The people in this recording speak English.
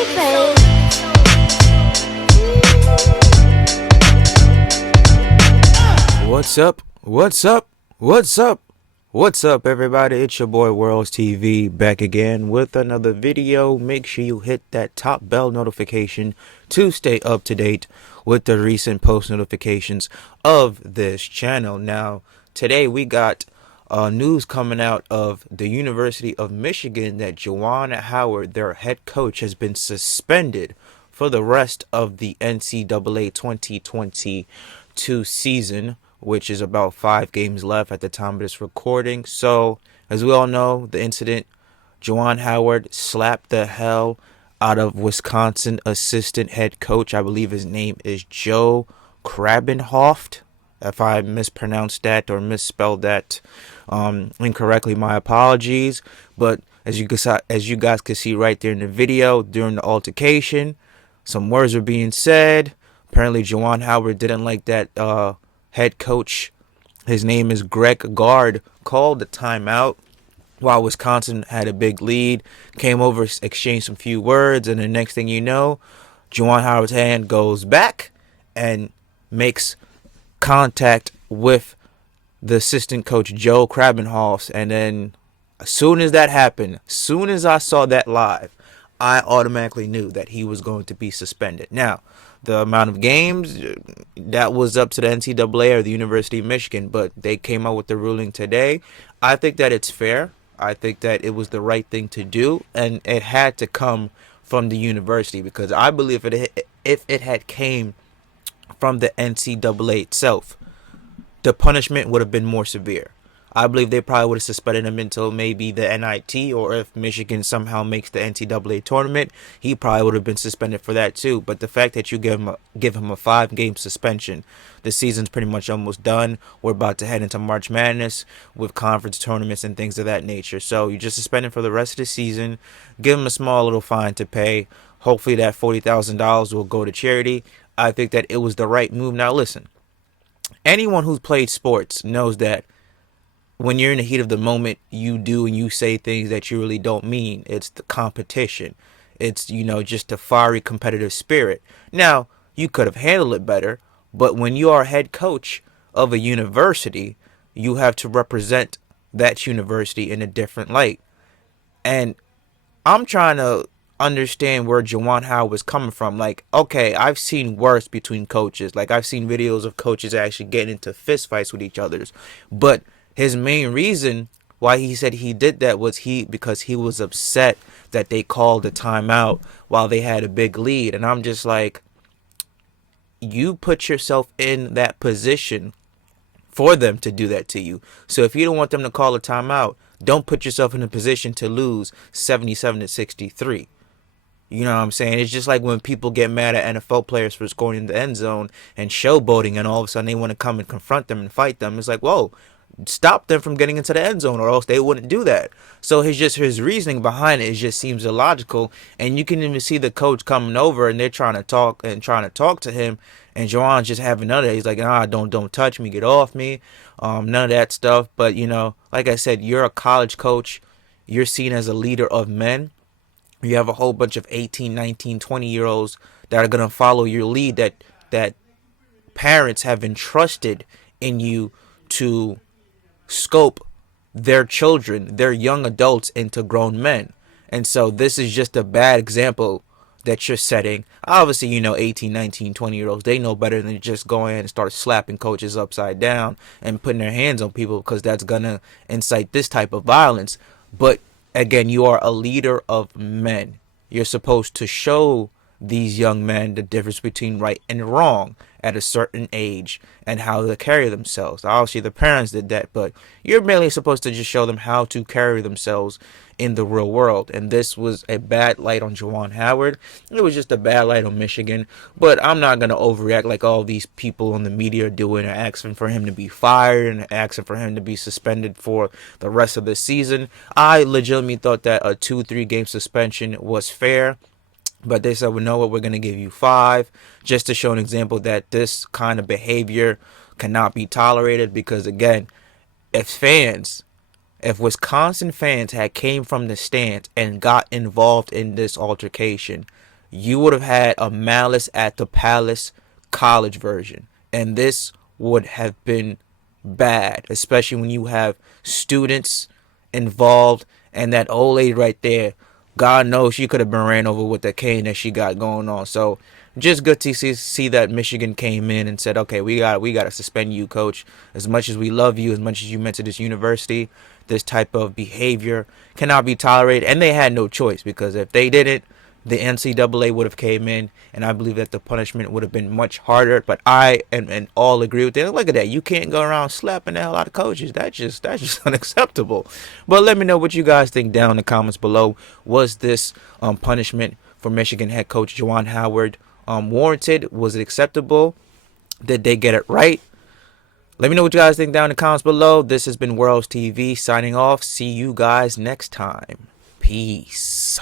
What's up? What's up? What's up? What's up, everybody? It's your boy Worlds TV back again with another video. Make sure you hit that top bell notification to stay up to date with the recent post notifications of this channel. Now, today we got news coming out of the University of Michigan that Juwan Howard, their head coach, has been suspended for the rest of the NCAA 2022 season, which is about 5 games left at the time of this recording. So, as we all know, the incident, Juwan Howard slapped the hell out of Wisconsin assistant head coach. I believe his name is Joe Krabbenhoft. If I mispronounced that or misspelled that incorrectly, my apologies. But as you guys can see right there in the video, during the altercation, some words were being said. Apparently, Juwan Howard didn't like that head coach, his name is Greg Gard, called the timeout while Wisconsin had a big lead, came over, exchanged some few words, and the next thing you know, Juwan Howard's hand goes back and makes contact with the assistant coach Joe Krabbenhoft. And then as soon as that happened, as soon as I saw that live, I automatically knew that he was going to be suspended. Now, the amount of games, that was up to the NCAA or the University of Michigan, but they came out with the ruling today. I think that it's fair. I think that it was the right thing to do, and it had to come from the university, because I believe if it had came from the NCAA itself, the punishment would have been more severe. I believe they probably would have suspended him until maybe the NIT, or if Michigan somehow makes the NCAA tournament, he probably would have been suspended for that too. But the fact that you give him a 5-game suspension, the season's pretty much almost done. We're about to head into March Madness with conference tournaments and things of that nature. So you just suspend him for the rest of the season, give him a small little fine to pay. Hopefully that $40,000 will go to charity. I think that it was the right move. Now listen, anyone who's played sports knows that when you're in the heat of the moment, you do and you say things that you really don't mean. It's the competition. It's, just the fiery competitive spirit. Now, you could have handled it better, but when you are head coach of a university, you have to represent that university in a different light. And I'm trying to understand where Juwan Howard was coming from. Like, okay, I've seen worse between coaches. Like, I've seen videos of coaches actually getting into fistfights with each other. But his main reason why he said he did that was because he was upset that they called a timeout while they had a big lead. And I'm just like, you put yourself in that position for them to do that to you. So if you don't want them to call a timeout, don't put yourself in a position to lose 77-63. You know what I'm saying? It's just like when people get mad at NFL players for scoring in the end zone and showboating, and all of a sudden they want to come and confront them and fight them. It's like, whoa, stop them from getting into the end zone, or else they wouldn't do that. So his reasoning behind it just seems illogical. And you can even see the coach coming over, and they're trying to talk to him, and Juwan's just having none of that. He's like, don't touch me, get off me, none of that stuff. But like I said, you're a college coach, you're seen as a leader of men. You have a whole bunch of 18, 19, 20-year-olds that are going to follow your lead, that parents have entrusted in you to scope their children, their young adults, into grown men. And so this is just a bad example that you're setting. Obviously, 18, 19, 20-year-olds, they know better than just go ahead and start slapping coaches upside down and putting their hands on people, because that's going to incite this type of violence. But again, you are a leader of men. You're supposed to show these young men the difference between right and wrong at a certain age and how to carry themselves. Obviously, the parents did that, but you're merely supposed to just show them how to carry themselves in the real world. And this was a bad light on Juwan Howard. It was just a bad light on Michigan. But I'm not going to overreact like all these people on the media are doing, and asking for him to be fired and asking for him to be suspended for the rest of the season. I legitimately thought that a 2-3 game suspension was fair. But they said, well, know what, we're going to give you 5, just to show an example that this kind of behavior cannot be tolerated. Because, again, if Wisconsin fans had came from the stands and got involved in this altercation, you would have had a Malice at the Palace college version. And this would have been bad, especially when you have students involved and that old lady right there. God knows she could have been ran over with the cane that she got going on. So just good to see that Michigan came in and said, okay, we got to suspend you, coach. As much as we love you, as much as you meant to this university, this type of behavior cannot be tolerated. And they had no choice, because if they didn't, the NCAA would have came in, and I believe that the punishment would have been much harder. But I and all agree with that. Look at that. You can't go around slapping the hell out of coaches. That's just unacceptable. But let me know what you guys think down in the comments below. Was this punishment for Michigan head coach Juwan Howard warranted? Was it acceptable? Did they get it right? Let me know what you guys think down in the comments below. This has been Worlds TV signing off. See you guys next time. Peace.